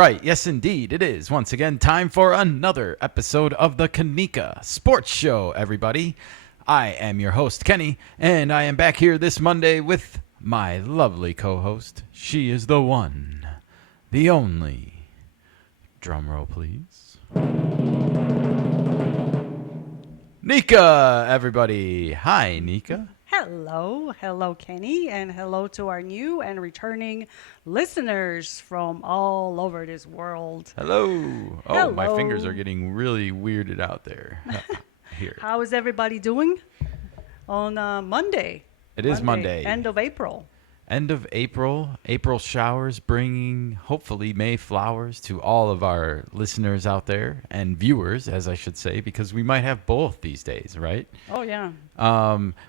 right. Yes, indeed. It is once again time for another episode of the KeNikka Sports Show, everybody. I am your host, Kenny, and I am back here this Monday with my lovely co-host. She is the one, the only. Drum roll, please. Nikka, everybody. Hi, Nikka. Hello, Kenny, and hello to our new and returning listeners from all over this world. Hello. Oh, my fingers are Hello. getting really weirded out there. Here. How is everybody doing on Monday? It is Monday. End of April. End of April. April showers bringing, hopefully, May flowers to all of our listeners out there and viewers, as I should say, because we might have both these days, right? Oh, yeah.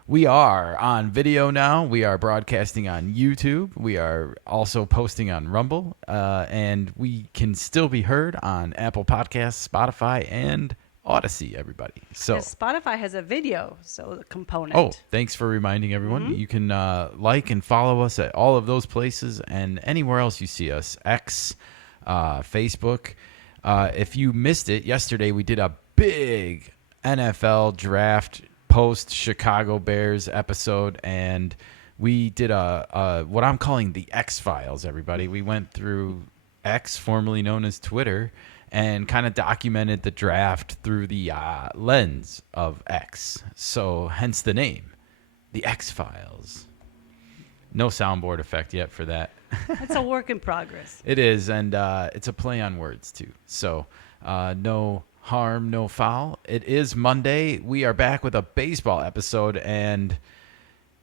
We are on video now. We are broadcasting on YouTube. We are also posting on Rumble. And we can still be heard on Apple Podcasts, Spotify, and Odyssey, everybody. So Yes, Spotify has a video component. Oh, thanks for reminding everyone. You can like and follow us at all of those places and anywhere else you see us. X, Facebook. If you missed it, yesterday we did a big NFL draft post-Chicago Bears episode, and we did a what I'm calling the X-Files, everybody. We went through X, formerly known as Twitter, and kind of documented the draft through the lens of X. So hence the name, the X-Files. No soundboard effect yet for that. It's a work in progress. It is, and it's a play on words, too. So no harm, no foul. It is Monday. We are back with a baseball episode, and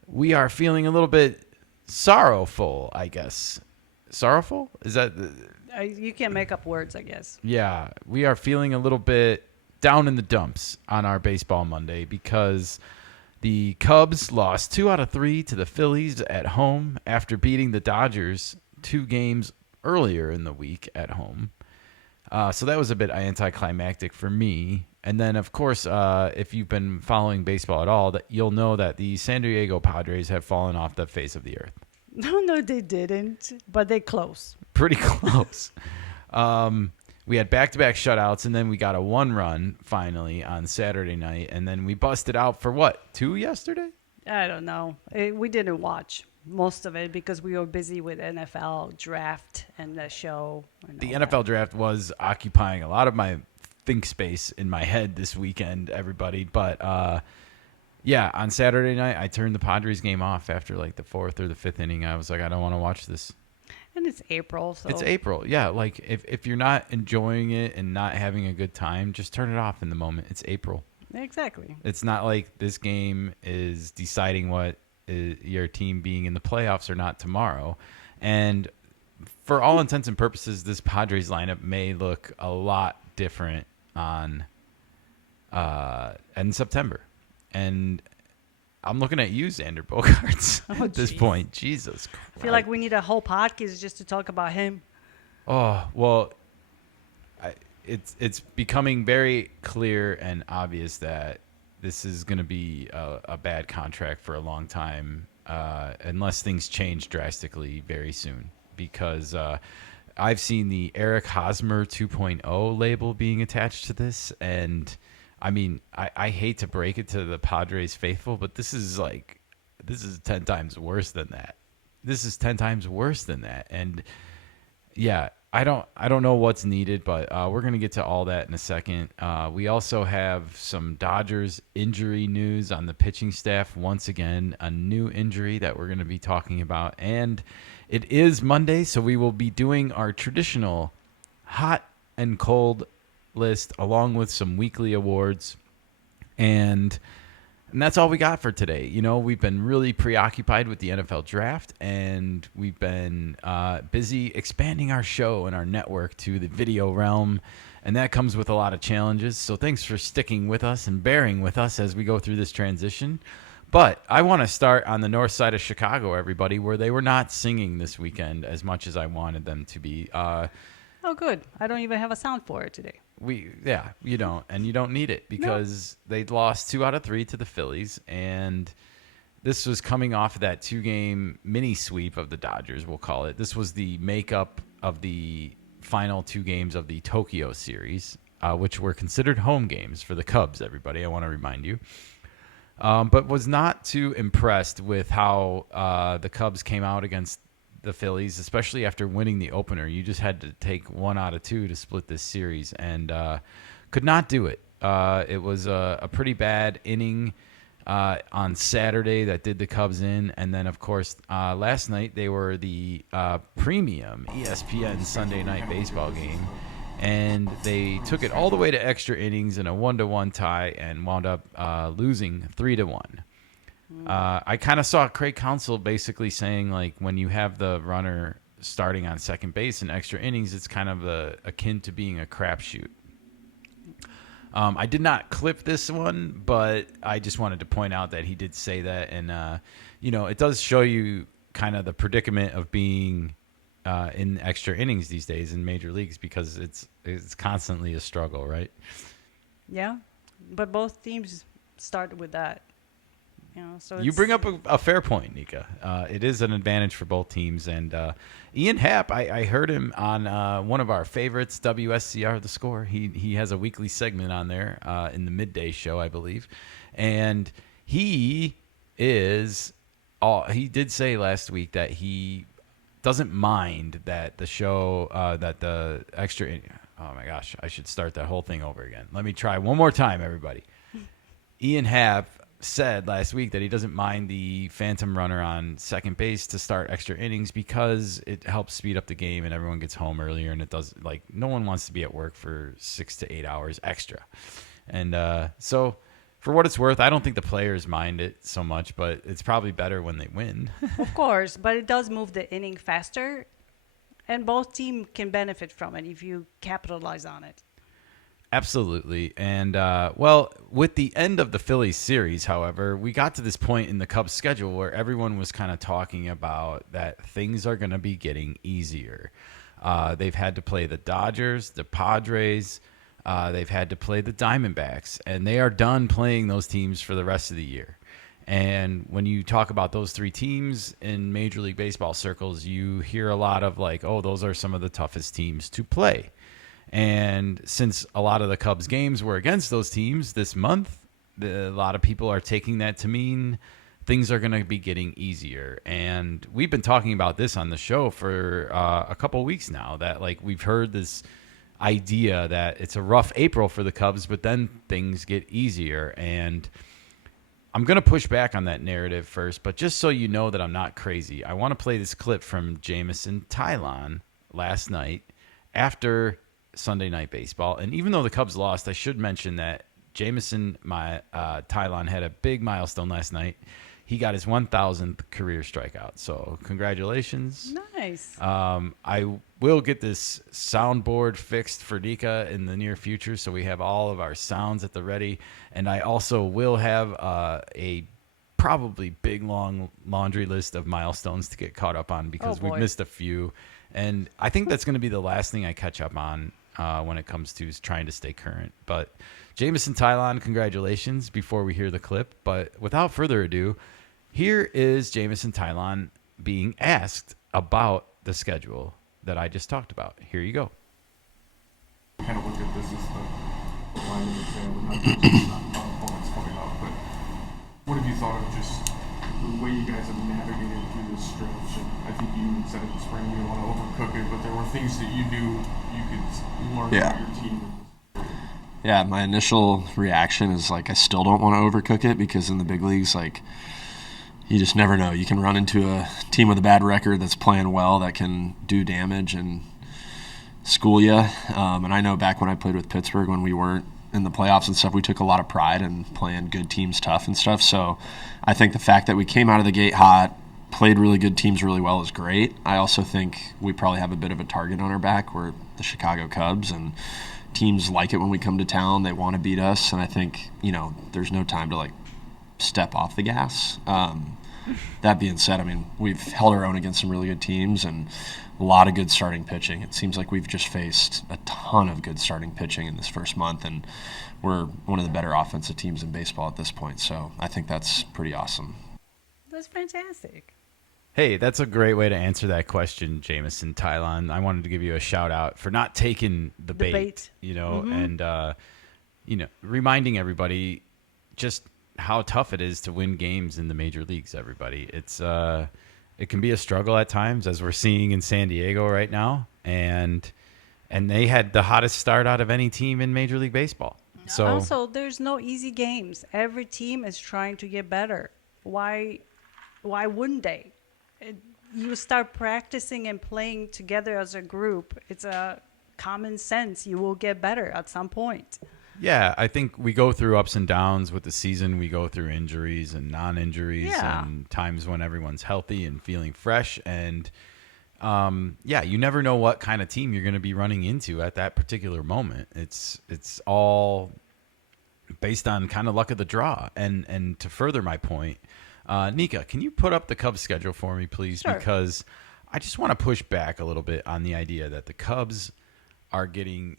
we are feeling a little bit sorrowful, I guess. Sorrowful? Is that... You can't make up words, I guess. Yeah, we are feeling a little bit down in the dumps on our baseball Monday because the Cubs lost 2 out of 3 to the Phillies at home after beating the Dodgers 2 games earlier in the week at home. So that was a bit anticlimactic for me. And then, of course, if you've been following baseball at all, that you'll know that the San Diego Padres have fallen off the face of the earth. No, they didn't, but they close. Pretty close. We had back-to-back shutouts, and then we got a 1-run finally on Saturday night, and then we busted out for what, 2 yesterday? I don't know. We didn't watch most of it because we were busy with NFL draft and the show. And The all NFL draft was occupying a lot of my think space in my head this weekend, everybody. But, yeah, on Saturday night, I turned the Padres game off after like the 4th or the 5th inning. I was like, I don't want to watch this. And it's April, so It's April. Yeah, like if you're not enjoying it and not having a good time, just turn it off in the moment. It's April. Exactly. It's not like this game is deciding what your team being in the playoffs or not tomorrow. And for all intents and purposes, this Padres lineup may look a lot different in September. And I'm looking at you, Xander Bogaerts, at this point. Jesus Christ. I feel like we need a whole podcast just to talk about him. Oh, well, it's becoming very clear and obvious that this is going to be a bad contract for a long time unless things change drastically very soon. Because I've seen the Eric Hosmer 2.0 label being attached to this, and I mean, I hate to break it to the Padres faithful, but this is 10 times worse than that. This is 10 times worse than that. And yeah, I don't know what's needed, but we're going to get to all that in a second. We also have some Dodgers injury news on the pitching staff. Once again, a new injury that we're going to be talking about. And it is Monday, so we will be doing our traditional hot and cold list along with some weekly awards, and that's all we got for today. You know, we've been really preoccupied with the NFL draft, and we've been busy expanding our show and our network to the video realm, and that comes with a lot of challenges. So thanks for sticking with us and bearing with us as we go through this transition. But I want to start on the north side of Chicago, everybody, where they were not singing this weekend as much as I wanted them to be. Oh, good. I don't even have a sound for it today. You don't, and you don't need it because they lost 2 out of 3 to the Phillies, and this was coming off of that 2-game mini sweep of the Dodgers, we'll call it. This was the makeup of the final 2 games of the Tokyo series, which were considered home games for the Cubs, everybody. I want to remind you. But was not too impressed with how the Cubs came out against the Phillies, especially after winning the opener. You just had to take 1 out of 2 to split this series, and could not do it. It was a pretty bad inning on Saturday that did the Cubs in, and then, of course, last night they were the premium ESPN Sunday Night Baseball game, and they took it all the way to extra innings in a 1-1 tie and wound up losing 3-1. I kind of saw Craig Counsell basically saying, like, when you have the runner starting on second base in extra innings, it's kind of akin to being a crapshoot. I did not clip this one, but I just wanted to point out that he did say that. And, it does show you kind of the predicament of being in extra innings these days in major leagues, because it's constantly a struggle, right? Yeah, but both teams start with that. So you bring up a fair point, Nikka. It is an advantage for both teams. And Ian Happ, I heard him on one of our favorites, WSCR The Score. He has a weekly segment on there in the midday show, I believe. And he did say last week that he doesn't mind that the show, that the extra... Oh, my gosh. I should start that whole thing over again. Let me try one more time, everybody. Ian Happ said last week that he doesn't mind the phantom runner on second base to start extra innings because it helps speed up the game and everyone gets home earlier, and it does, like, no one wants to be at work for 6 to 8 hours extra. And so for what it's worth, I don't think the players mind it so much, but it's probably better when they win. Of course, but it does move the inning faster, and both teams can benefit from it if you capitalize on it. Absolutely. And, well, with the end of the Phillies series, however, we got to this point in the Cubs schedule where everyone was kind of talking about that things are going to be getting easier. They've had to play the Dodgers, the Padres. They've had to play the Diamondbacks, and they are done playing those teams for the rest of the year. And when you talk about those 3 teams in Major League Baseball circles, you hear a lot of like, oh, those are some of the toughest teams to play. And since a lot of the Cubs games were against those teams this month, a lot of people are taking that to mean things are going to be getting easier. And we've been talking about this on the show for a couple weeks now, that like we've heard this idea that it's a rough April for the Cubs, but then things get easier. And I'm going to push back on that narrative first, but just so you know that I'm not crazy, I want to play this clip from Jameson Taillon last night after Sunday Night Baseball. And even though the Cubs lost, I should mention that Jameson Taillon had a big milestone last night. He got his 1,000th career strikeout. So congratulations. Nice. I will get this soundboard fixed for Nikka in the near future, so we have all of our sounds at the ready. And I also will have a probably big, long laundry list of milestones to get caught up on, because we've missed a few. And I think that's going to be the last thing I catch up on when it comes to trying to stay current. But Jameson Taillon, congratulations before we hear the clip. But without further ado, here is Jameson Taillon being asked about the schedule that I just talked about. Here you go. Kind of look at this as the line in the sand, not opponents coming up, but what have you thought of just the way you guys have navigated through this stretch? And I think you said in the spring you don't want to overcook it, but there were things that you could learn about your team. Yeah, my initial reaction is like I still don't want to overcook it, because in the big leagues, like, you just never know. You can run into a team with a bad record that's playing well that can do damage and school you. And I know back when I played with Pittsburgh, when we weren't in the playoffs and stuff, we took a lot of pride in playing good teams tough and stuff. So I think the fact that we came out of the gate hot, played really good teams really well is great. I also think we probably have a bit of a target on our back. We're the Chicago Cubs, and teams like it when we come to town. They want to beat us, and I think, there's no time to, like, step off the gas. That being said, I mean, we've held our own against some really good teams and a lot of good starting pitching. It seems like we've just faced a ton of good starting pitching in this first month, and we're one of the better offensive teams in baseball at this point. So I think that's pretty awesome. That's fantastic. Hey, that's a great way to answer that question, Jameson Tylon. I wanted to give you a shout out for not taking the bait, Debate. and reminding everybody just how tough it is to win games in the major leagues. Everybody, it can be a struggle at times, as we're seeing in San Diego right now, and they had the hottest start out of any team in Major League Baseball. So Also, there's no easy games. Every team is trying to get better. Why wouldn't they? You start practicing and playing together as a group. It's a common sense. You will get better at some point. yeah, I think we go through ups and downs with the season. We go through injuries and non-injuries, Yeah. and times when everyone's healthy and feeling fresh. And you never know what kind of team you're going to be running into at that particular moment. It's all based on kind of luck of the draw. And to further my point, Nikka, can you put up the Cubs schedule for me, please? Sure. Because I just want to push back a little bit on the idea that the Cubs are getting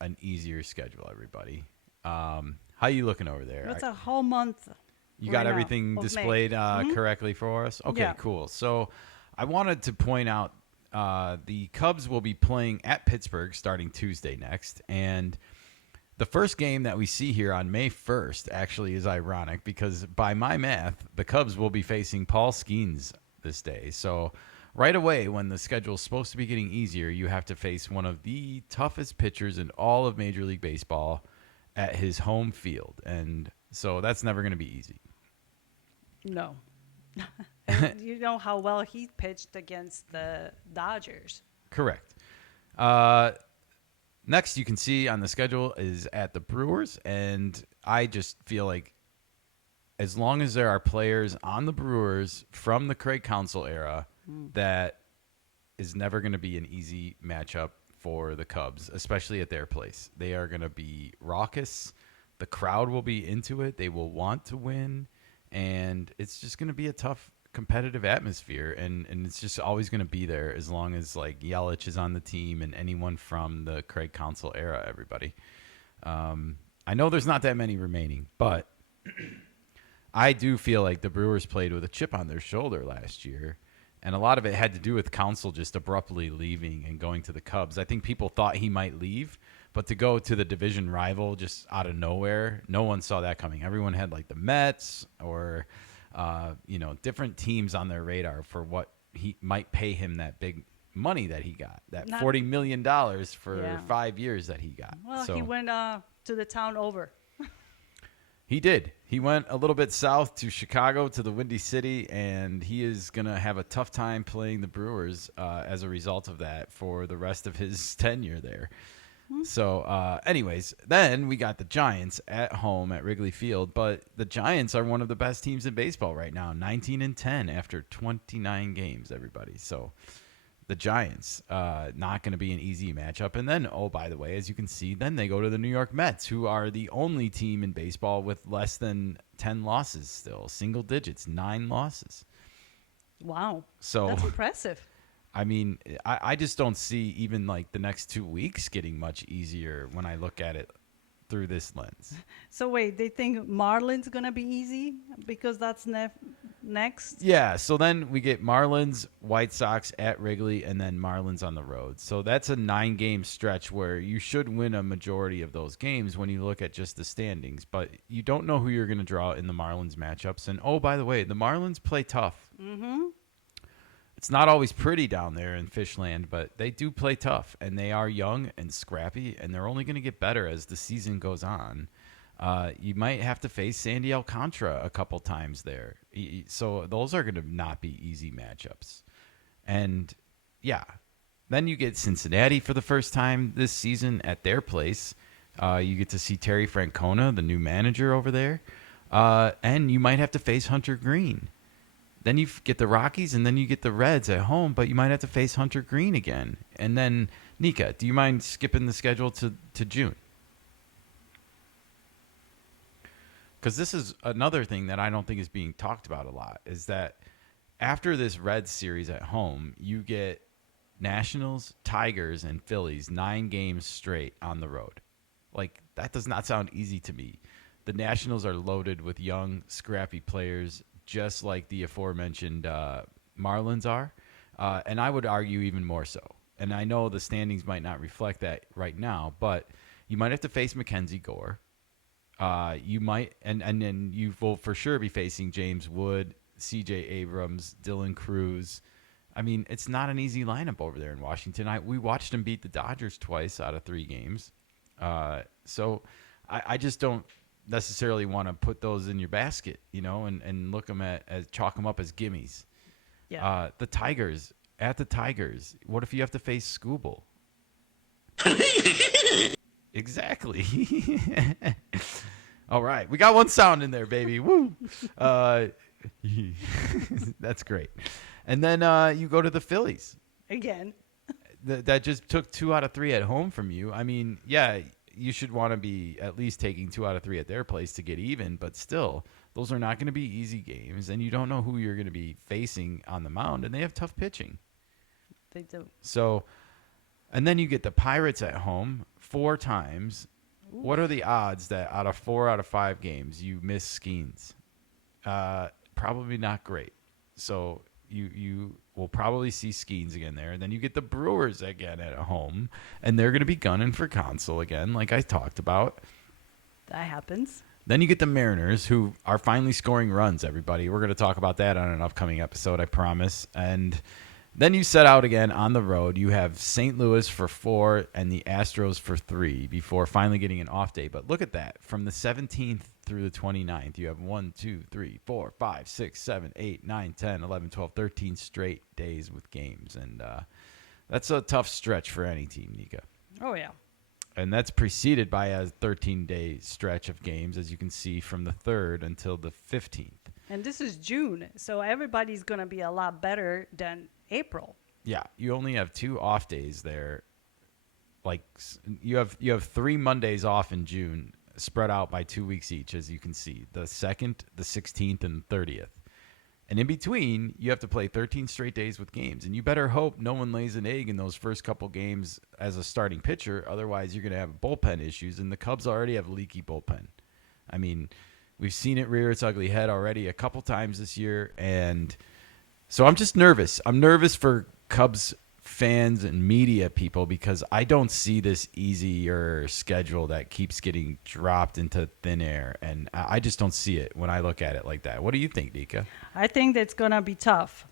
an easier schedule. Everybody, how you looking over there? It's a whole month. You got right now everything of May. displayed correctly for us? Okay, Yeah. cool. So I wanted to point out the Cubs will be playing at Pittsburgh starting Tuesday next. And the first game that we see here on May 1st actually is ironic because by my math, the Cubs will be facing Paul Skeens this day. So right away, when the schedule is supposed to be getting easier, you have to face one of the toughest pitchers in all of Major League Baseball at his home field. And so that's never going to be easy. No. And you know how well he pitched against the Dodgers. Correct. Next, you can see on the schedule is at the Brewers, and I just feel like as long as there are players on the Brewers from the Craig Counsell era, that is never going to be an easy matchup for the Cubs, especially at their place. They are going to be raucous. The crowd will be into it. They will want to win, and it's just going to be a tough competitive atmosphere, and it's just always going to be there as long as like Yelich is on the team and anyone from the Craig Counsell era. Everybody, I know there's not that many remaining, but I do feel like the Brewers played with a chip on their shoulder last year, and a lot of it had to do with Counsell just abruptly leaving and going to the Cubs. I think people thought he might leave, but to go to the division rival just out of nowhere, no one saw that coming. Everyone had like the Mets or different teams on their radar for what he might pay him that big money that he got, that Not- $40 million for Yeah. 5 years that he got. Well, So he went to the town over. he did. He went a little bit south to Chicago, to the Windy City, and he is going to have a tough time playing the Brewers as a result of that for the rest of his tenure there. So, anyways, then we got the Giants at home at Wrigley Field, but the Giants are one of the best teams in baseball right now, 19-10 after 29 games, everybody. So the Giants, not going to be an easy matchup. And then, oh, by the way, as you can see, then they go to the New York Mets, who are the only team in baseball with less than 10 losses still, single digits, 9 losses. Wow. So That's impressive. I mean, I just don't see even like the next 2 weeks getting much easier when I look at it through this lens. So wait, they think Marlins gonna be easy because that's next? Yeah, so then we get Marlins, White Sox at Wrigley, and then Marlins on the road. So that's a 9-game stretch where you should win a majority of those games when you look at just the standings. But you don't know who you're going to draw in the Marlins matchups. And, oh, by the way, the Marlins play tough. Mm-hmm. It's not always pretty down there in Fishland, but they do play tough, and they are young and scrappy, and they're only going to get better as the season goes on. You might have to face Sandy Alcantara a couple times there. So those are going to not be easy matchups. And, yeah, then you get Cincinnati for the first time this season at their place. You get to see Terry Francona, the new manager over there. And you might have to face Hunter Green. Then you get the Rockies, and then you get the Reds at home, but you might have to face Hunter Green again. And then, Nikka, do you mind skipping the schedule to June? Because this is another thing that I don't think is being talked about a lot, is that after this Reds series at home, you get Nationals, Tigers, and Phillies 9 games straight on the road. Like, that does not sound easy to me. The Nationals are loaded with young, scrappy players, just like the aforementioned Marlins are, and I would argue even more so. And I know the standings might not reflect that right now, but you might have to face Mackenzie Gore. You might, and then you will for sure be facing James Wood, C.J. Abrams, Dylan Cruz. I mean, it's not an easy lineup over there in Washington. We watched them beat the Dodgers twice out of 3 games. So I just don't necessarily want to put those in your basket, and look them as chalk them up as gimmies. Yeah. The Tigers, at the Tigers, what if you have to face Scooble? Exactly. All right. We got one sound in there, baby. Woo. That's great. And then you go to the Phillies. Again. That just took 2 out of 3 at home from you. I mean, yeah, you should want to be at least taking 2 out of 3 at their place to get even, but still, those are not going to be easy games, and you don't know who you're going to be facing on the mound, and they have tough pitching. They do. So, and then you get the Pirates at home 4 times. Ooh. What are the odds that out of 4 out of 5 games you miss Skeens? Probably not great. So you will probably see Skeens again there. And then you get the Brewers again at home, and they're going to be gunning for Console again, like I talked about. That happens. Then you get the Mariners, who are finally scoring runs, everybody. We're going to talk about that on an upcoming episode, I promise. And then you set out again on the road. You have St. Louis for 4 and the Astros for 3 before finally getting an off day. But look at that. From the 17th through the 29th, you have 1, 2, 3, 4, 5, 6, 7, 8, 9, 10, 11, 12, 13 straight days with games. And that's a tough stretch for any team, Nikka. Oh, yeah. And that's preceded by a 13-day stretch of games, as you can see, from the 3rd until the 15th. And this is June, so everybody's going to be a lot better than April. Yeah, you only have 2 off days there. Like you have 3 Mondays off in June, spread out by 2 weeks each, as you can see. The 2nd, the 16th, and the 30th. And in between, you have to play 13 straight days with games. And you better hope no one lays an egg in those first couple games as a starting pitcher. Otherwise, you're going to have bullpen issues. And the Cubs already have a leaky bullpen. I mean, we've seen it rear its ugly head already a couple times this year. And so I'm just nervous. I'm nervous for Cubs fans and media people because I don't see this easier schedule that keeps getting dropped into thin air. And I just don't see it when I look at it like that. What do you think, Nikka? I think that's going to be tough.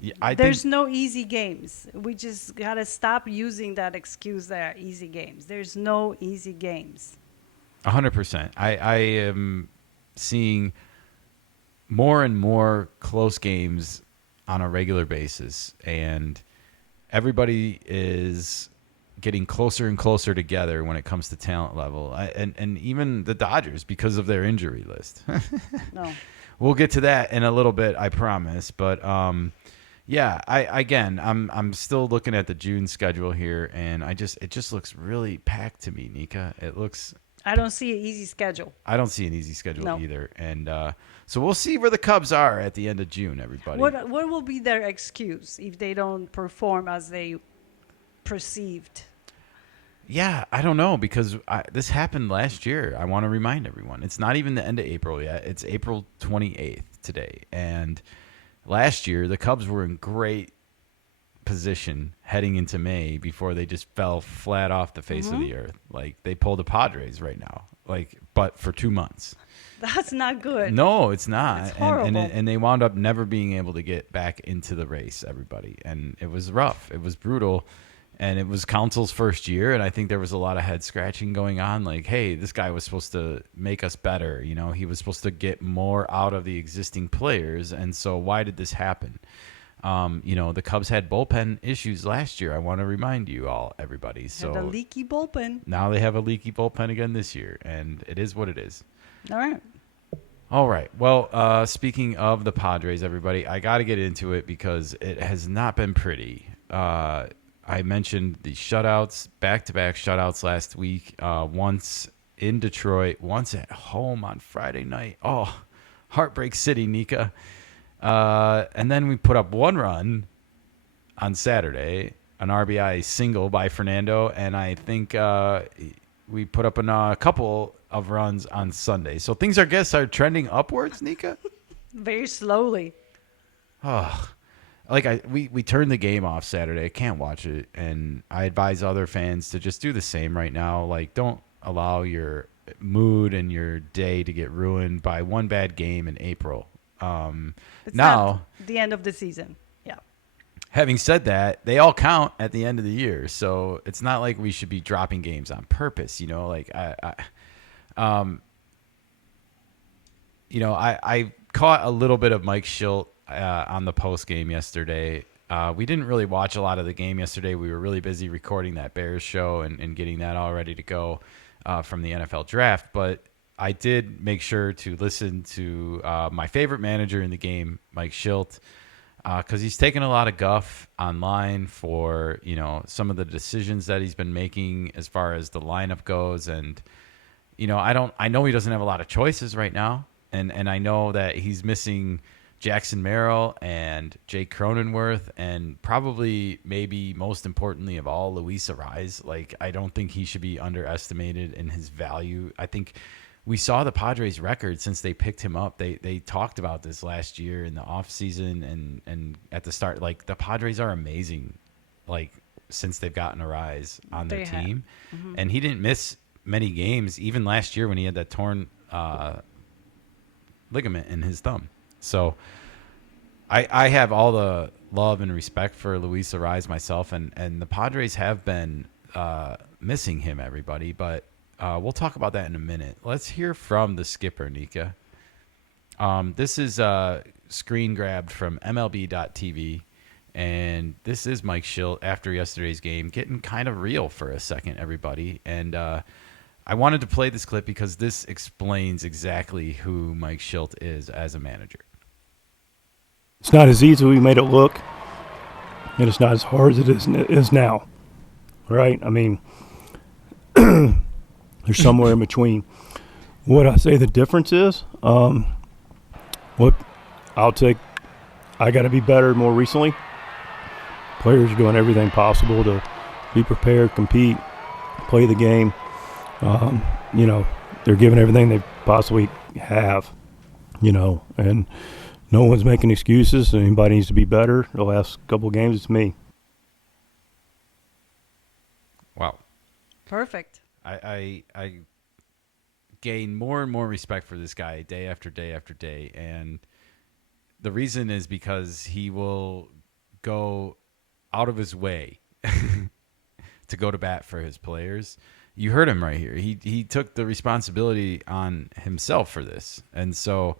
Yeah, There's no easy games. We just got to stop using that excuse that are easy games. There's no easy games. 100%. I am seeing more and more close games on a regular basis, and everybody is getting closer and closer together when it comes to talent level, and even the Dodgers because of their injury list. No. We'll get to that in a little bit, I promise. But yeah, I'm still looking at the June schedule here, and it just looks really packed to me, Nikka. I don't see an easy schedule. I don't see an easy schedule No. either, and so we'll see where the Cubs are at the end of June, everybody. What will be their excuse if they don't perform as they perceived? Yeah, I don't know, because this happened last year. I want to remind everyone. It's not even the end of April yet. It's April 28th today. And last year, the Cubs were in great position heading into May before they just fell flat off the face of the earth. Like, they pulled the Padres right now, but for 2 months. That's not good. No, it's not. It's horrible. And they wound up never being able to get back into the race, everybody. And it was rough. It was brutal. And it was Council's first year, and I think there was a lot of head scratching going on. Like, hey, this guy was supposed to make us better. You know, he was supposed to get more out of the existing players. And so why did this happen? The Cubs had bullpen issues last year. I want to remind you all, everybody. So And a leaky bullpen. now they have a leaky bullpen again this year, and it is what it is. All right. All right. Well, speaking of the Padres, everybody, I got to get into it because it has not been pretty. I mentioned the shutouts, back-to-back shutouts last week, once in Detroit, once at home on Friday night. Oh, Heartbreak City, Nikka. And then we put up 1 run on Saturday, an RBI single by Fernando, and I think we put up a couple of runs on Sunday. So things, I guess, are trending upwards, Nikka? Very slowly. Oh, we turned the game off Saturday. I can't watch it, and I advise other fans to just do the same right now. Like, don't allow your mood and your day to get ruined by one bad game in April. It's Now, not the end of the season. Yeah. having said that, they all count at the end of the year, so it's not like we should be dropping games on purpose. Like I caught a little bit of Mike Schilt on the post game yesterday. We didn't really watch a lot of the game yesterday. We were really busy recording that Bears show and getting that all ready to go from the NFL draft. But I did make sure to listen to my favorite manager in the game, Mike Schilt, because he's taken a lot of guff online for some of the decisions that he's been making as far as the lineup goes. And I know he doesn't have a lot of choices right now. And I know that he's missing Jackson Merrill and Jake Cronenworth, and probably, maybe most importantly of all, Luis Arise. Like, I don't think he should be underestimated in his value. I think we saw the Padres record since they picked him up. They talked about this last year in the offseason and at the start. Like, the Padres are amazing, like, since they've gotten Arise on their team. Mm-hmm. And he didn't miss many games, even last year when he had that torn ligament in his thumb. So I have all the love and respect for Luis Arise myself, and the Padres have been missing him, everybody. But we'll talk about that in a minute. Let's hear from the skipper, Nikka. This is a screen grabbed from MLB.tv, and this is Mike Schilt after yesterday's game, getting kind of real for a second, everybody. And I wanted to play this clip because this explains exactly who Mike Schilt is as a manager. It's not as easy as we made it look, and it's not as hard as it is now, right? I mean, there's somewhere in between. What I say the difference is, I got to be better more recently. Players are doing everything possible to be prepared, compete, play the game. They're giving everything they possibly have, and no one's making excuses. Anybody needs to be better. The last couple of games, it's me. Wow. Perfect. I gain more and more respect for this guy day after day after day. And the reason is because he will go out of his way to go to bat for his players. You heard him right here. He took the responsibility on himself for this. And so,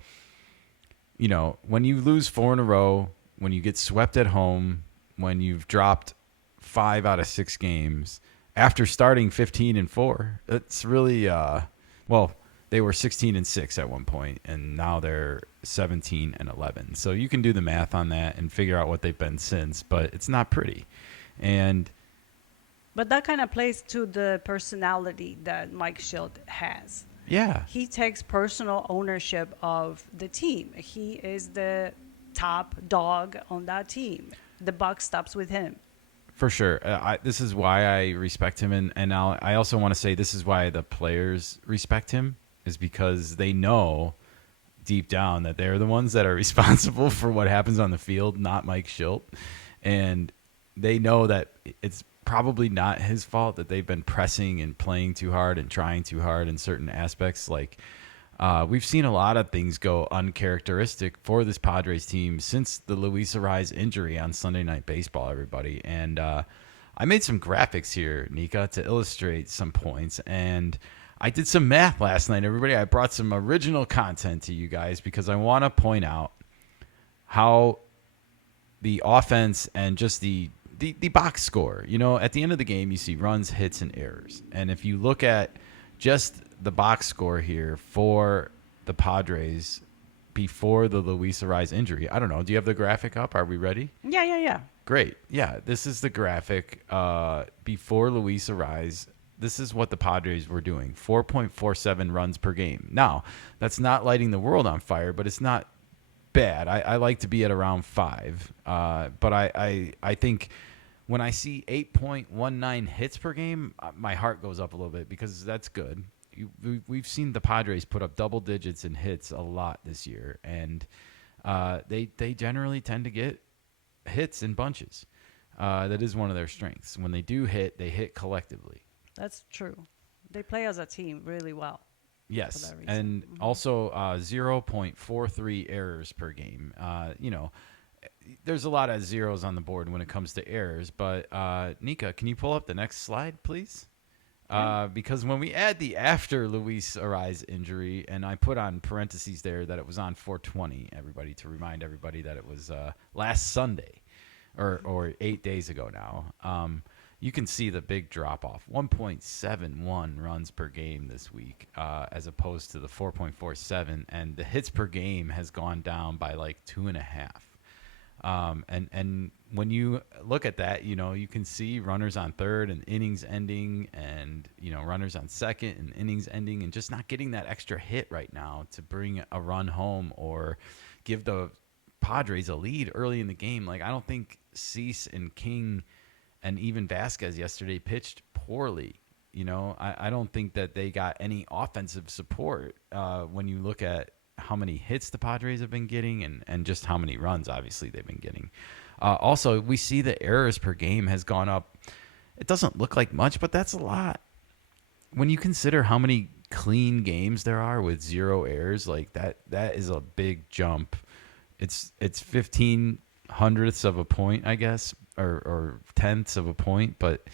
when you lose 4 in a row, when you get swept at home, when you've dropped 5 out of 6 games after starting 15-4, it's really, they were 16-6 at one point, and now they're 17-11. So you can do the math on that and figure out what they've been since, but it's not pretty. But that kind of plays to the personality that Mike Schilt has. Yeah. He takes personal ownership of the team. He is the top dog on that team. The buck stops with him. For sure. This is why I respect him. And I also want to say this is why the players respect him, is because they know deep down that they're the ones that are responsible for what happens on the field, not Mike Schilt. And they know that it's probably not his fault that they've been pressing and playing too hard and trying too hard in certain aspects. Like, we've seen a lot of things go uncharacteristic for this Padres team since the Luis Arise injury on Sunday Night Baseball, everybody. And I made some graphics here, Nikka, to illustrate some points. And I did some math last night, everybody. I brought some original content to you guys because I want to point out how the offense and just the box score, at the end of the game, you see runs, hits, and errors. And if you look at just the box score here for the Padres before the Luis Arise injury, I don't know. Do you have the graphic up? Are we ready? Yeah. Great. Yeah, this is the graphic before Luis Arise. This is what the Padres were doing, 4.47 runs per game. Now, that's not lighting the world on fire, but it's not bad. I like to be at around 5. But I think when I see 8.19 hits per game, my heart goes up a little bit because that's good. We've seen the Padres put up double digits in hits a lot this year, and they generally tend to get hits in bunches. That is one of their strengths. When they do hit, they hit collectively. That's true. They play as a team really well. Yes, that reason. and also 0.43 errors per game. There's a lot of zeros on the board when it comes to errors, but Nikka, can you pull up the next slide, please? Because when we add the after Luis Ariz injury, and I put on parentheses there that it was on 420, everybody, to remind everybody that it was last Sunday or 8 days ago now. You can see the big drop off, 1.71 runs per game this week, as opposed to the 4.47, and the hits per game has gone down by like 2.5. And when you look at that, you can see runners on third and innings ending, and runners on second and innings ending, and just not getting that extra hit right now to bring a run home or give the Padres a lead early in the game. Like, I don't think Cease and King and even Vasquez yesterday pitched poorly. I don't think that they got any offensive support when you look at how many hits the Padres have been getting and just how many runs, obviously, they've been getting. Also, we see the errors per game has gone up. It doesn't look like much, but that's a lot. When you consider how many clean games there are with 0 errors, like that is a big jump. It's 15 hundredths of a point, I guess, or tenths of a point, but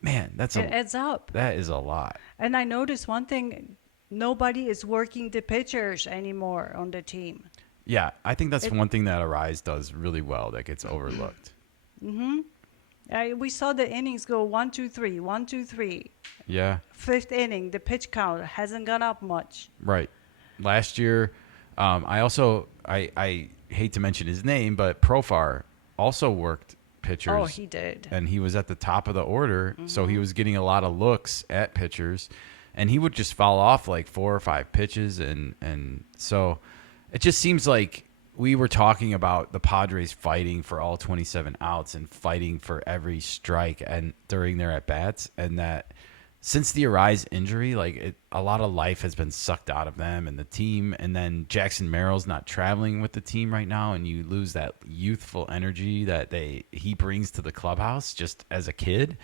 man, It adds up. That is a lot. And I noticed one thing: nobody is working the pitchers anymore on the team. Yeah, I think that's one thing that Ariz does really well that gets overlooked. We saw the innings go 1, 2, 3, 1, 2, 3. Yeah. 5th inning, the pitch count hasn't gone up much. Right. Last year, I hate to mention his name, but Profar also worked pitchers. Oh, he did. And he was at the top of the order, so he was getting a lot of looks at pitchers, and he would just foul off like 4 or 5 pitches, and so it just seems like we were talking about the Padres fighting for all 27 outs and fighting for every strike and during their at bats, and that since the Ariz injury, a lot of life has been sucked out of them and the team. And then Jackson Merrill's not traveling with the team right now, and you lose that youthful energy that he brings to the clubhouse just as a kid.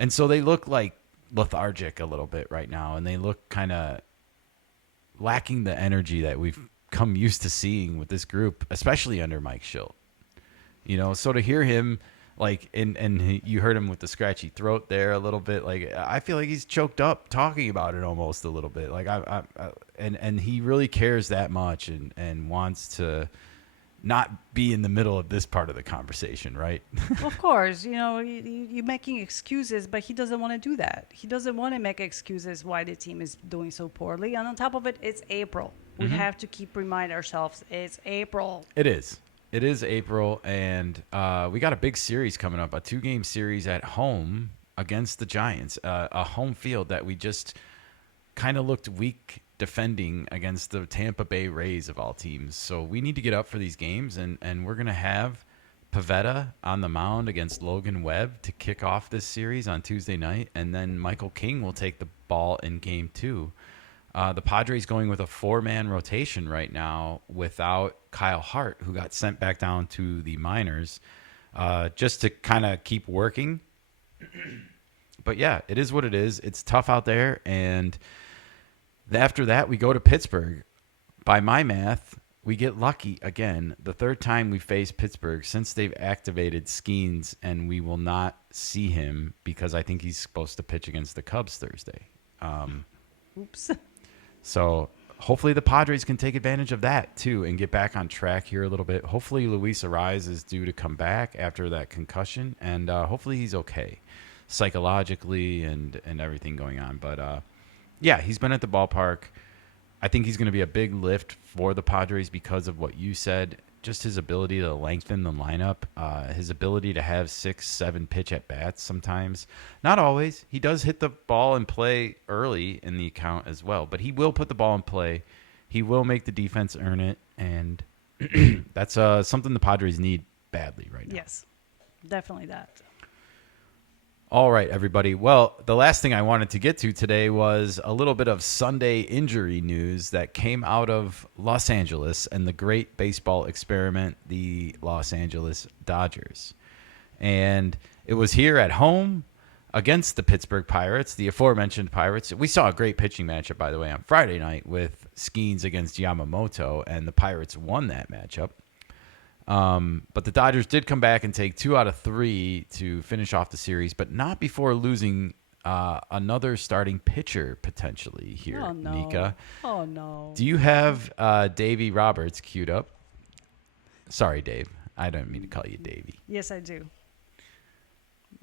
And so they look like lethargic a little bit right now, and they look kind of lacking the energy that we've come used to seeing with this group, especially under Mike Schilt. So to hear him, you heard him with the scratchy throat there a little bit. I feel like he's choked up talking about it almost a little bit. And he really cares that much and wants to not be in the middle of this part of the conversation, right? Of course, you're making excuses, but he doesn't want to do that. He doesn't want to make excuses why the team is doing so poorly. And on top of it, it's April. We have to keep reminding ourselves it's April. It is. It is April, and we got a big series coming up, a 2-game series at home against the Giants, a home field that we just kind of looked weak defending against the Tampa Bay Rays of all teams. So we need to get up for these games, and we're going to have Pivetta on the mound against Logan Webb to kick off this series on Tuesday night, and then Michael King will take the ball in Game 2. The Padres going with a 4-man rotation right now without Kyle Hart, who got sent back down to the minors, just to kind of keep working. But yeah, it is what it is. It's tough out there. And after that, we go to Pittsburgh. By my math, we get lucky again. The 3rd time we face Pittsburgh since they've activated Skeens, and we will not see him because I think he's supposed to pitch against the Cubs Thursday. Oops. So hopefully the Padres can take advantage of that too and get back on track here a little bit. Hopefully Luis Ariz is due to come back after that concussion, and hopefully he's okay psychologically and everything going on. But yeah, he's been at the ballpark. I think he's going to be a big lift for the Padres because of what you said. Just his ability to lengthen the lineup, his ability to have 6-7 pitch at bats sometimes. Not always. He does hit the ball in play early in the account as well, but he will put the ball in play. He will make the defense earn it, and that's something the Padres need badly right now. Yes, definitely that. All right, everybody. Well, the last thing I wanted to get to today was a little bit of Sunday injury news that came out of Los Angeles and the great baseball experiment, the Los Angeles Dodgers. And it was here at home against the Pittsburgh Pirates, the aforementioned Pirates. We saw a great pitching matchup, by the way, on Friday night with Skeens against Yamamoto, and the Pirates won that matchup. But the Dodgers did come back and take 2 out of 3 to finish off the series, but not before losing another starting pitcher potentially here, Oh no. Nikka. Oh no. Do you have Davey Roberts queued up? Sorry, Dave. I don't mean to call you Davey. Yes, I do.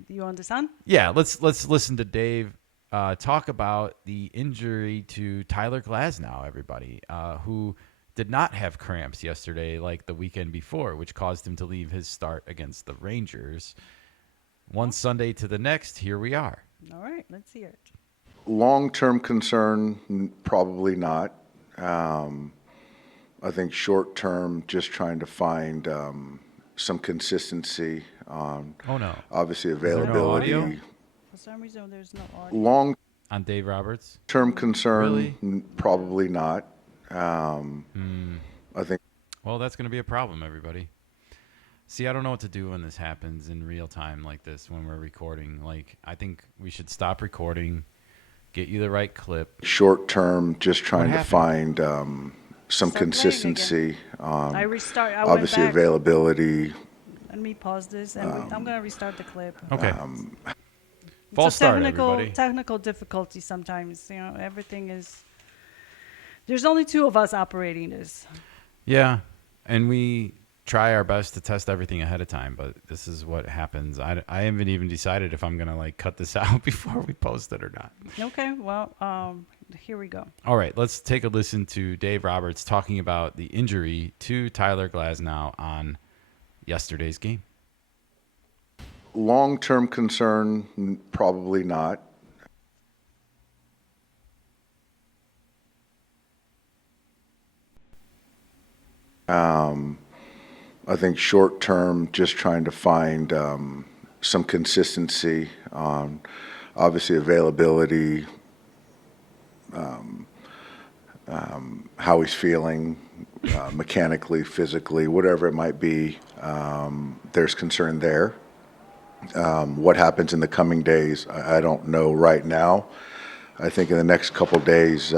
You understand? Yeah, let's listen to Dave talk about the injury to Tyler Glasnow, everybody, who did not have cramps yesterday like the weekend before, which caused him to leave his start against the Rangers. One Sunday to the next, here we are. All right, let's hear it. Long-term concern, probably not. I think short-term, just trying to find some consistency on Oh, no. obviously there no availability. audio? For some reason, there's no audio. Long-term On Dave Roberts? concern, Really? probably not. I think Well, that's going to be a problem, everybody. See, I don't know what to do when this happens in real time like this when we're recording. Like, I think we should stop recording, get you the right clip. short-term, just trying to happened? find some Start playing consistency I on restart. I obviously went back. availability. Let me pause this, and I'm gonna restart the clip. Okay. It's False a start, everybody. technical difficulty sometimes. You know, everything is. There's only 2 of us operating this. Yeah, and we try our best to test everything ahead of time, but this is what happens. I haven't even decided if I'm going to like cut this out before we post it or not. Okay, well, here we go. All right, let's take a listen to Dave Roberts talking about the injury to Tyler Glasnow on yesterday's game. Long-term concern, probably not. I think short-term, just trying to find some consistency on obviously availability, how he's feeling mechanically, physically, whatever it might be. There's concern there. What happens in the coming days, I don't know right now. I think in the next couple days,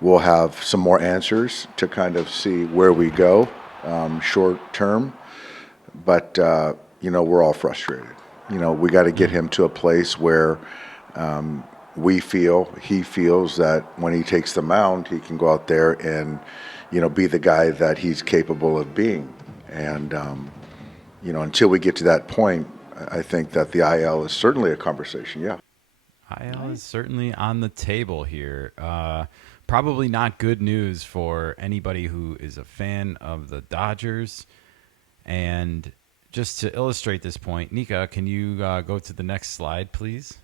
we'll have some more answers to kind of see where we go short term. But, we're all frustrated. We got to get him to a place where he feels that when he takes the mound, he can go out there and, be the guy that he's capable of being. And, until we get to that point, I think that the IL is certainly a conversation, yeah. IL is certainly on the table here. Probably not good news for anybody who is a fan of the Dodgers. And just to illustrate this point, Nikka, can you go to the next slide, please?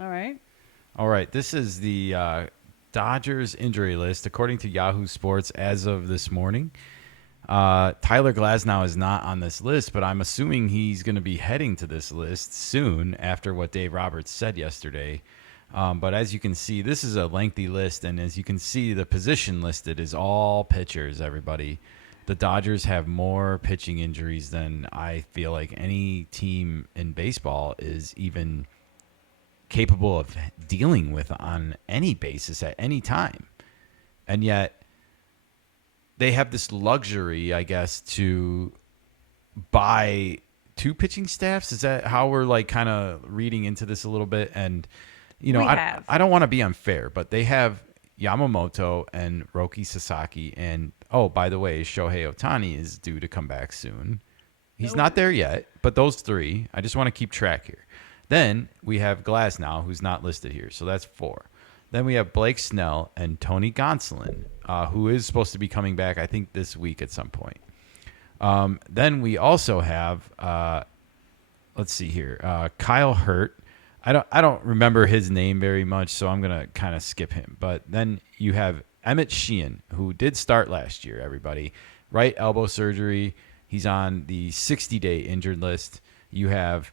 All right. All right, this is the Dodgers injury list according to Yahoo Sports as of this morning. Tyler Glasnow is not on this list, but I'm assuming he's going to be heading to this list soon after what Dave Roberts said yesterday. But as you can see, this is a lengthy list, and as you can see, the position listed is all pitchers, everybody. The Dodgers have more pitching injuries than I feel like any team in baseball is even capable of dealing with on any basis at any time. And yet they have this luxury, I guess, to buy 2 pitching staffs. Is that how we're like kind of reading into this a little bit? And, I don't want to be unfair, but they have Yamamoto and Roki Sasaki. And, oh, by the way, Shohei Ohtani is due to come back soon. He's not there yet, but those 3, I just want to keep track here. Then we have Glasnow, who's not listed here, so that's 4. Then we have Blake Snell and Tony Gonsolin, who is supposed to be coming back, I think, this week at some point. Then we also have, let's see here, Kyle Hurt. I don't remember his name very much, so I'm gonna kind of skip him. But then you have Emmett Sheehan, who did start last year. Everybody, right elbow surgery. He's on the 60-day injured list. You have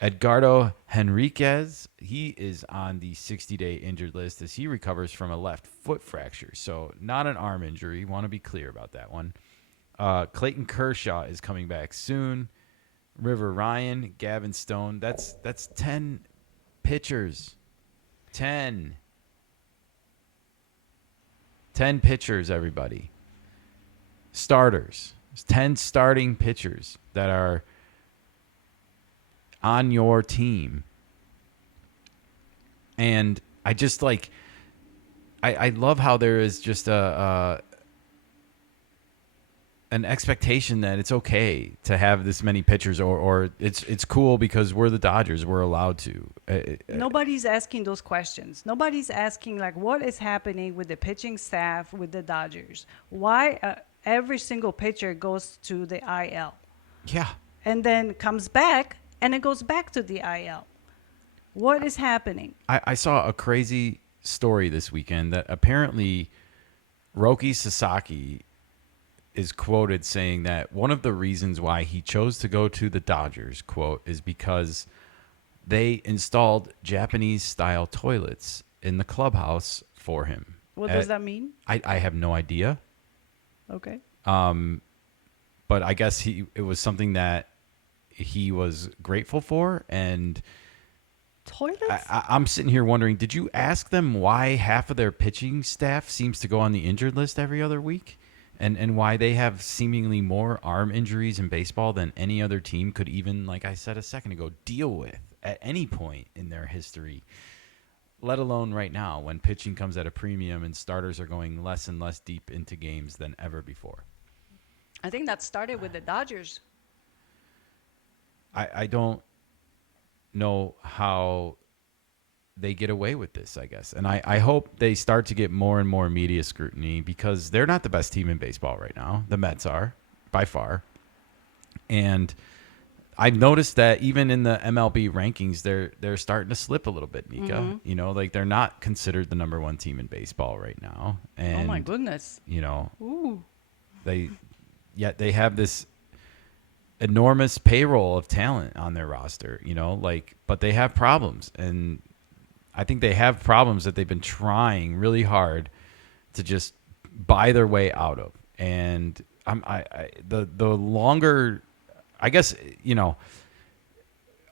Edgardo Henriquez. He is on the 60-day injured list as he recovers from a left foot fracture. So not an arm injury. Want to be clear about that one. Clayton Kershaw is coming back soon. River Ryan, Gavin Stone. That's 10 pitchers. 10 pitchers, everybody. Starters. 10 starting pitchers that are on your team. And I just like I love how there is just an expectation that it's okay to have this many pitchers, or it's cool because we're the Dodgers, we're allowed to. Nobody's asking those questions. Nobody's asking, like, what is happening with the pitching staff with the Dodgers? Why every single pitcher goes to the IL Yeah. and then comes back and it goes back to the IL? What is happening? I saw a crazy story this weekend that apparently Roki Sasaki is quoted saying that one of the reasons why he chose to go to the Dodgers, quote, is because they installed Japanese-style toilets in the clubhouse for him. What does that mean? I have no idea. Okay. But I guess it was something that he was grateful for. And Toilets? I'm sitting here wondering, did you ask them why half of their pitching staff seems to go on the injured list every other week? And why they have seemingly more arm injuries in baseball than any other team could even, like I said a second ago, deal with at any point in their history, let alone right now when pitching comes at a premium and starters are going less and less deep into games than ever before. I think that started with the Dodgers. I don't know how they get away with this, I guess. And I hope they start to get more and more media scrutiny because they're not the best team in baseball right now. The Mets are, by far. And I've noticed that even in the MLB rankings, they're starting to slip a little bit, Nikka. Mm-hmm. You know, like they're not considered the number one team in baseball right now. And, Oh my goodness. you know, Ooh. yet they have this enormous payroll of talent on their roster, you know, like, but they have problems. And I think they have problems that they've been trying really hard to just buy their way out of. And the longer, I guess, you know,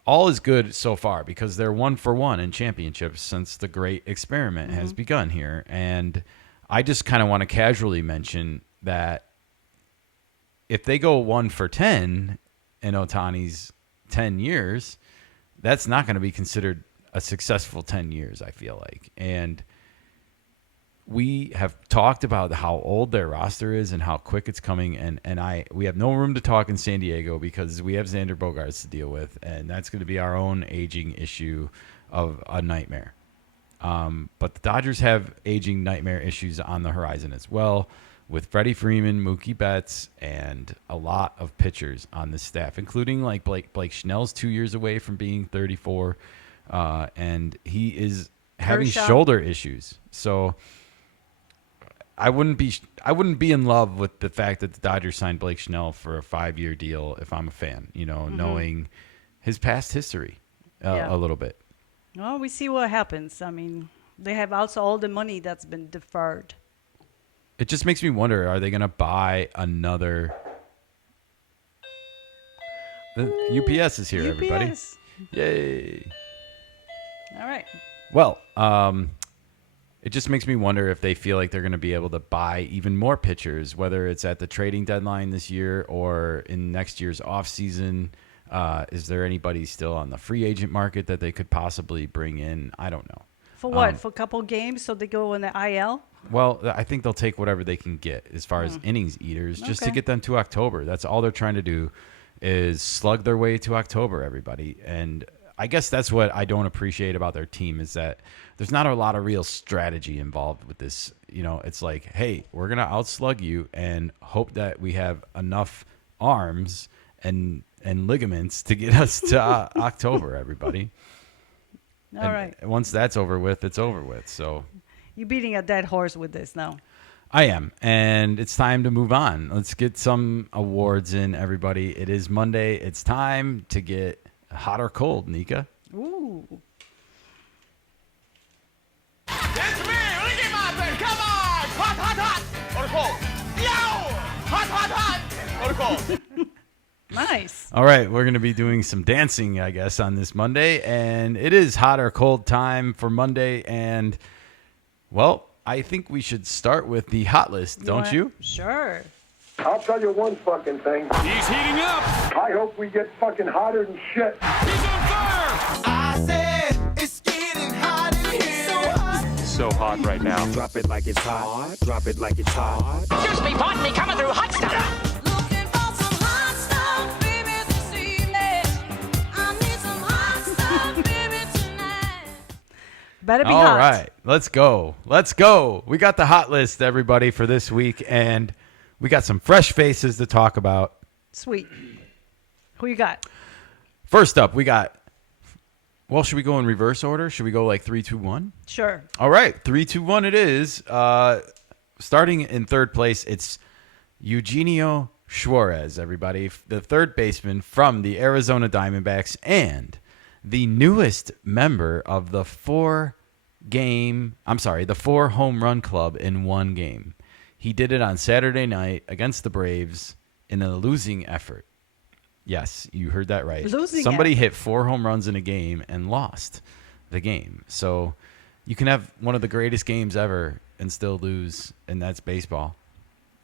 all is good so far because they're 1-for-1 in championships since the great experiment has begun here. And I just kind of want to casually mention that if they go 1-for-10 in Ohtani's 10 years, that's not going to be considered a successful 10 years, I feel like. And we have talked about how old their roster is and how quick it's coming. And we have no room to talk in San Diego because we have Xander Bogaerts to deal with. And that's going to be our own aging issue of a nightmare. But the Dodgers have aging nightmare issues on the horizon as well, with Freddie Freeman, Mookie Betts, and a lot of pitchers on the staff, including like Blake Snell's 2 years away from being 34. And he is having Kershaw. shoulder issues. So I wouldn't be in love with the fact that the Dodgers signed Blake Snell for a 5-year deal if I'm a fan, you know, knowing his past history Yeah. a little bit. Well, we see what happens. I mean, they have also all the money that's been deferred. It just makes me wonder, are they going to buy another? The UPS is here, everybody. UPS. Yay. All right. Well, it just makes me wonder if they feel like they're going to be able to buy even more pitchers, whether it's at the trading deadline this year or in next year's offseason. Is there anybody still on the free agent market that they could possibly bring in? I don't know. For what? For a couple games so they go in the IL? Well, I think they'll take whatever they can get as far as innings eaters, just to Okay. get them to October. That's all they're trying to do is slug their way to October, everybody. And I guess that's what I don't appreciate about their team is that there's not a lot of real strategy involved with this. You know, it's like, hey, we're going to outslug you and hope that we have enough arms and ligaments to get us to October, everybody. All And right. once that's over with, it's over with. So You're beating a dead horse with this now. I am, and it's time to move on. Let's get some awards in, everybody. It is Monday. It's time to get hot or cold, Nikka? Ooh. It's me, Ricky Martin. Come on! Hot, hot, hot! Or cold? Yo! Hot, hot, hot! Or cold? Nice. All right, we're going to be doing some dancing, I guess, on this Monday. And it is hot or cold time for Monday. And, well, I think we should start with the hot list, don't you? Sure. I'll tell you one fucking thing. He's heating up. I hope we get fucking hotter than shit. He's on fire. I said it's getting hot in here. So hot. So hot right now. Drop it like it's hot. Drop it like it's hot. Excuse me, pardon me, coming through hot stuff. Looking for some hot stuff, baby, this evening. I need some hot stuff, baby, tonight. Better be All hot. right, let's go. Let's go. We got the hot list, everybody, for this week. And we got some fresh faces to talk about. Sweet. Who you got? First up, we got, well, should we go in reverse order? Should we go like 3, 2, 1? Sure. All right, 3, 2, 1 it is. Starting in third place, it's Eugenio Suarez, everybody, the third baseman from the Arizona Diamondbacks and the newest member of the 4 home run club in one game. He did it on Saturday night against the Braves in a losing effort. Yes, you heard that right. Somebody hit 4 home runs in a game and lost the game. So you can have one of the greatest games ever and still lose, and that's baseball.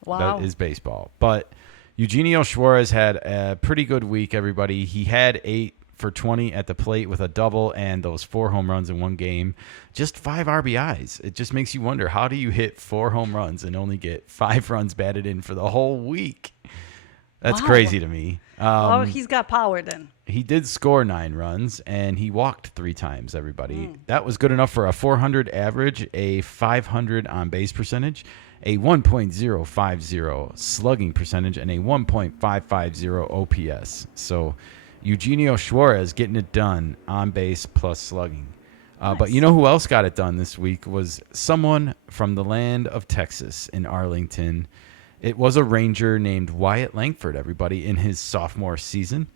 Wow. That is baseball. But Eugenio Suarez had a pretty good week, everybody. He had 8 for 20 at the plate with a double and those 4 home runs in one game. Just 5 RBIs. It just makes you wonder, how do you hit 4 home runs and only get 5 runs batted in for the whole week? That's Wow. crazy to me. He's got power then. He did score 9 runs, and he walked 3 times, everybody. That was good enough for a 400 average, a 500 on-base percentage, a 1.050 slugging percentage, and a 1.550 OPS. So Eugenio Suarez getting it done on base plus slugging. But you know who else got it done this week was someone from the land of Texas in Arlington. It was a Ranger named Wyatt Langford, everybody, in his sophomore season.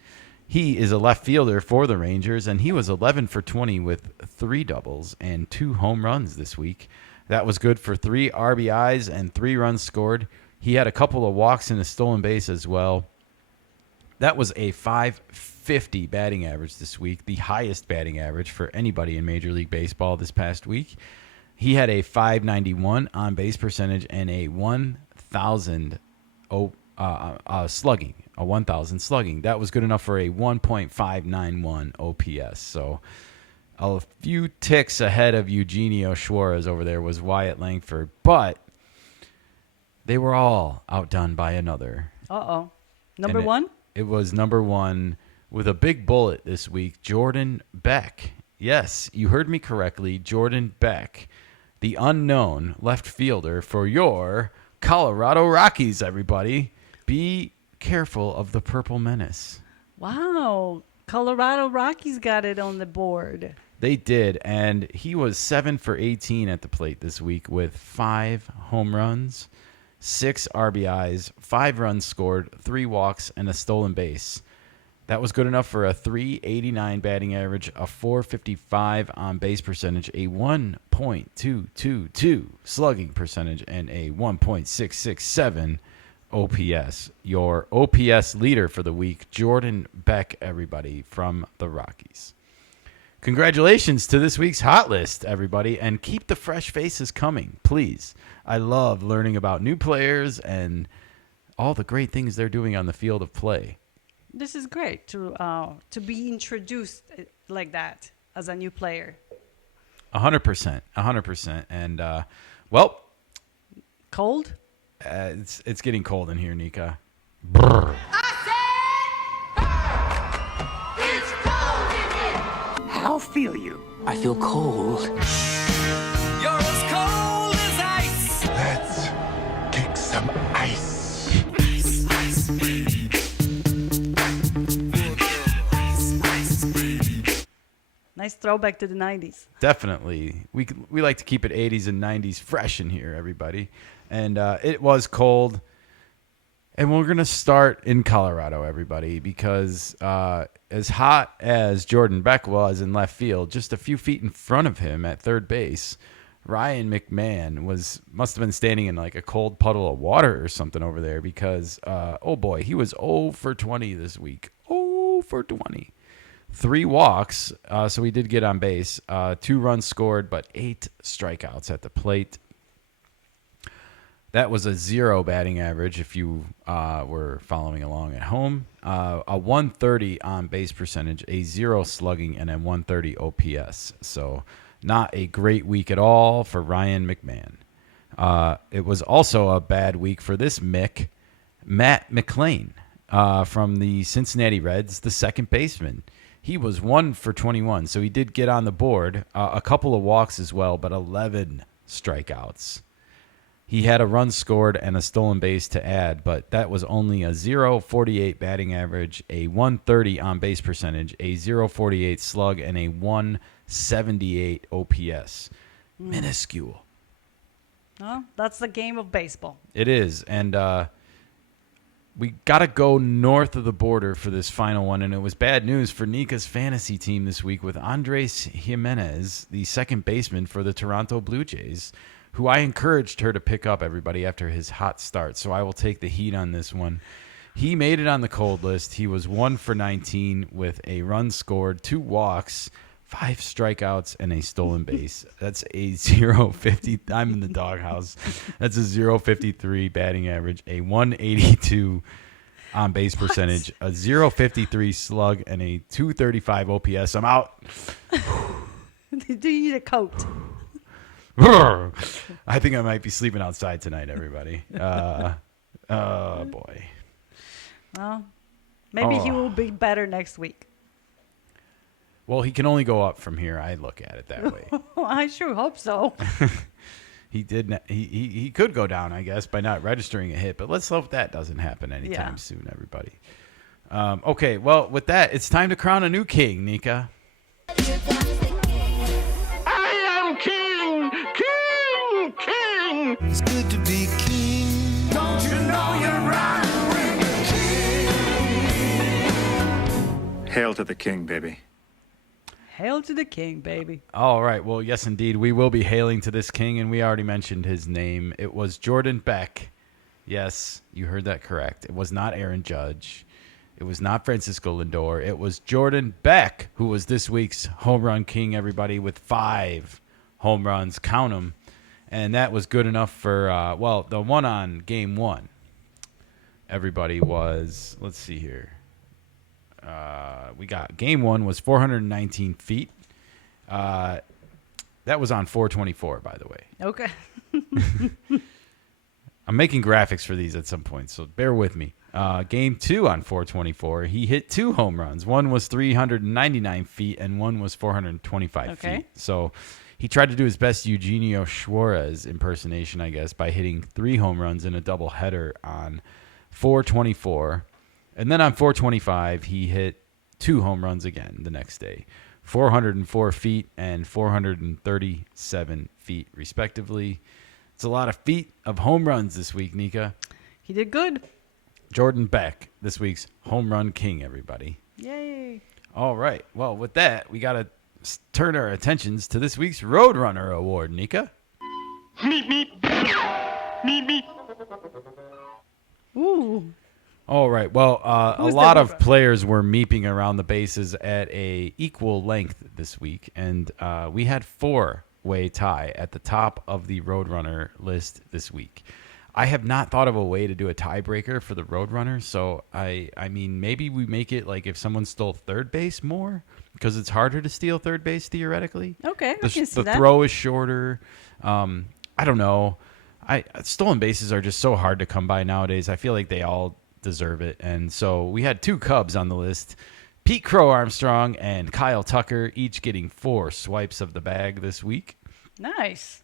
He is a left fielder for the Rangers, and he was 11 for 20 with 3 doubles and 2 home runs this week. That was good for 3 RBIs and 3 runs scored. He had a couple of walks and a stolen base as well. That was a 550 batting average this week, the highest batting average for anybody in Major League Baseball this past week. He had a 591 on-base percentage and a 1,000 slugging, a 1,000 slugging. That was good enough for a 1.591 OPS. So a few ticks ahead of Eugenio Suarez over there was Wyatt Langford, but they were all outdone by another. Uh-oh. Number And one? It was number 1 with a big bullet this week, Jordan Beck. Yes, you heard me correctly, Jordan Beck, the unknown left fielder for your Colorado Rockies, everybody. Be careful of the Purple Menace. Wow. Colorado Rockies got it on the board. They did, and he was 7 for 18 at the plate this week with 5 home runs, 6 RBIs, 5 runs scored, 3 walks, and a stolen base. That was good enough for a 389 batting average, a 455 on base percentage, a 1.222 slugging percentage, and a 1.667 OPS. Your OPS leader for the week, Jordan Beck, everybody, from the Rockies. Congratulations to this week's Hot List, everybody, and keep the fresh faces coming, please. I love learning about new players and all the great things they're doing on the field of play. This is great to be introduced like that as a new player. 100%. And, well, Cold? it's getting cold in here, Nikka. How feel you? I feel cold. You're as cold as ice. Let's kick some ice. Nice throwback to the 90s. Definitely. We like to keep it 80s and 90s fresh in here, everybody. And it was cold. And we're going to start in Colorado, everybody, because as hot as Jordan Beck was in left field, just a few feet in front of him at third base, Ryan McMahon must have been standing in like a cold puddle of water or something over there because, oh boy, he was 0 for 20 this week. 0 for 20. 3 walks, so he did get on base. 2 runs scored, but 8 strikeouts at the plate. That was a 0 batting average if you were following along at home. A 130 on base percentage, a 0 slugging, and a 130 OPS. So not a great week at all for Ryan McMahon. It was also a bad week for this Matt McLean from the Cincinnati Reds, the second baseman. He was 1 for 21, so he did get on the board. A couple of walks as well, but 11 strikeouts. He had a run scored and a stolen base to add, but that was only a 0.48 batting average, a 130 on base percentage, a 0.48 slug, and a 178 OPS. Minuscule. Well, that's the game of baseball. It is, and we got to go north of the border for this final one, and it was bad news for Nikka's fantasy team this week with Andres Jimenez, the second baseman for the Toronto Blue Jays, who I encouraged her to pick up, everybody, after his hot start. So I will take the heat on this one. He made it on the cold list. He was 1 for 19 with a run scored, 2 walks, 5 strikeouts, and a stolen base. That's a 0.50. I'm in the doghouse. That's a 0.53 batting average, a 182 on base percentage, a 0.53 slug, and a 235 OPS. I'm out. Do you need a coat? I think I might be sleeping outside tonight, everybody. Oh, boy. Well, maybe he will be better next week. Well, he can only go up from here. I look at it that way. I sure hope so. He did. He could go down, I guess, by not registering a hit. But let's hope that doesn't happen anytime soon, everybody. Okay, well, with that, it's time to crown a new king, Nikka. King! It's good to be king. Don't you know you're right when you're king? Hail to the king, baby. Hail to the king, baby. All right. Well, yes, indeed. We will be hailing to this king, and we already mentioned his name. It was Jordan Beck. Yes, you heard that correct. It was not Aaron Judge. It was not Francisco Lindor. It was Jordan Beck, who was this week's home run king, everybody, with 5 home runs. Count them. And that was good enough for, the one on game 1, everybody, was, let's see here. We got game 1 was 419 feet. That was on 424, by the way. Okay. I'm making graphics for these at some point, so bear with me. Game 2 on 424, he hit 2 home runs. One was 399 feet, and one was 425 feet. So he tried to do his best Eugenio Suarez impersonation, I guess, by hitting 3 home runs in a doubleheader on 424. And then on 425, he hit 2 home runs again the next day. 404 feet and 437 feet, respectively. It's a lot of feet of home runs this week, Nikka. He did good. Jordan Beck, this week's home run king, everybody. Yay. All right. Well, with that, we got to turn our attentions to this week's Roadrunner Award, Nikka. Meep, meep. Meep, meep. Ooh. All right. Well, a lot of players were meeping around the bases at a equal length this week, and we had 4-way tie at the top of the Roadrunner list this week. I have not thought of a way to do a tiebreaker for the Roadrunner, so I mean, maybe we make it like if someone stole third base more, because it's harder to steal third base theoretically. Okay, I can see The that. throw is shorter. I don't know. Stolen bases are just so hard to come by nowadays. I feel like they all deserve it. And so we had 2 Cubs on the list, Pete Crow Armstrong and Kyle Tucker, each getting 4 swipes of the bag this week. Nice.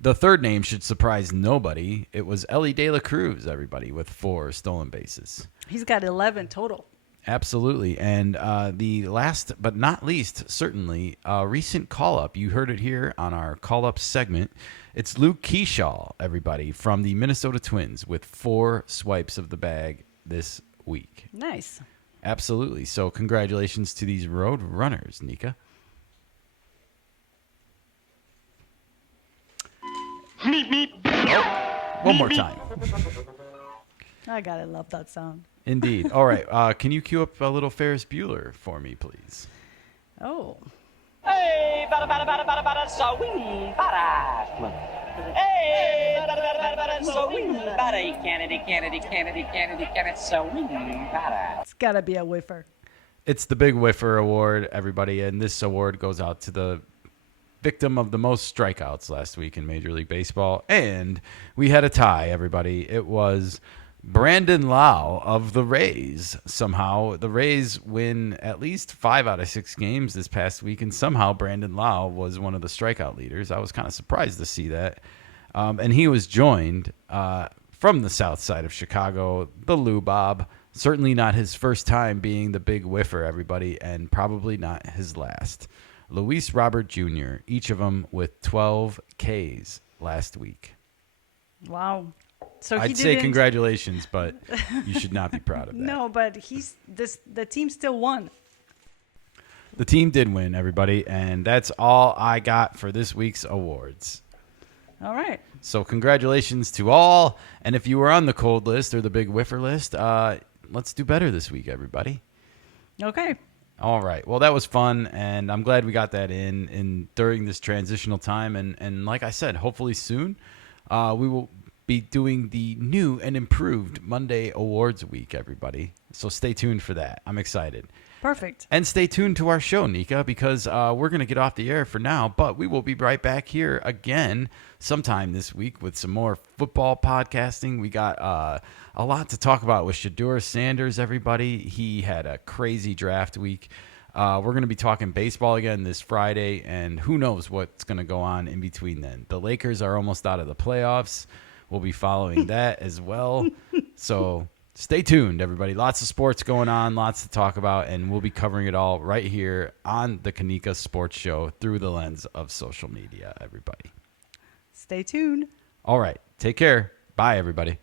The third name should surprise nobody. It was Ellie De La Cruz, everybody, with 4 stolen bases. He's got 11 total. Absolutely. And the last but not least, certainly, recent call up. You heard it here on our call up segment. It's Luke Keyshaw, everybody, from the Minnesota Twins with 4 swipes of the bag this week. Nice. Absolutely. So, congratulations to these road runners, Nikka. Meep, meep. One more time. I gotta love that sound. Indeed. All right. Can you cue up a little Ferris Bueller for me, please? Oh. Hey, bada bada bada bada bada, so wing bada. Hey, bada bada bada bada, so wing bada. Kennedy, so wing bada. It's gotta be a whiffer. It's the Big Whiffer Award, everybody, and this award goes out to the victim of the most strikeouts last week in Major League Baseball. And we had a tie, everybody. It was Brandon Lau of the Rays. Somehow the Rays win at least 5 out of 6 games this past week, and somehow Brandon Lau was one of the strikeout leaders. I was kind of surprised to see that. And he was joined from the south side of Chicago, the Lou Bob. Certainly not his first time being the Big Whiffer, everybody, and probably not his last. Luis Robert Jr., each of them with 12 Ks last week. Wow. So I'd say congratulations, but you should not be proud of that. No, but the team still won. The team did win, everybody, and that's all I got for this week's awards. All right. So congratulations to all, and if you were on the cold list or the Big Whiffer list, let's do better this week, everybody. Okay. All right. Well, that was fun, and I'm glad we got that in during this transitional time. And like I said, hopefully soon we will be doing the new and improved Monday Awards Week, everybody. So stay tuned for that. I'm excited. Perfect. And stay tuned to our show, Nikka, because we're going to get off the air for now, but we will be right back here again sometime this week with some more football podcasting. We got a lot to talk about with Shedeur Sanders, everybody. He had a crazy draft week. We're going to be talking baseball again this Friday, and who knows what's going to go on in between then. The Lakers are almost out of the playoffs. We'll be following that as well. So stay tuned, everybody. Lots of sports going on, lots to talk about, and we'll be covering it all right here on the KeNikka Sports Show through the lens of social media, everybody. Stay tuned. All right. Take care. Bye, everybody.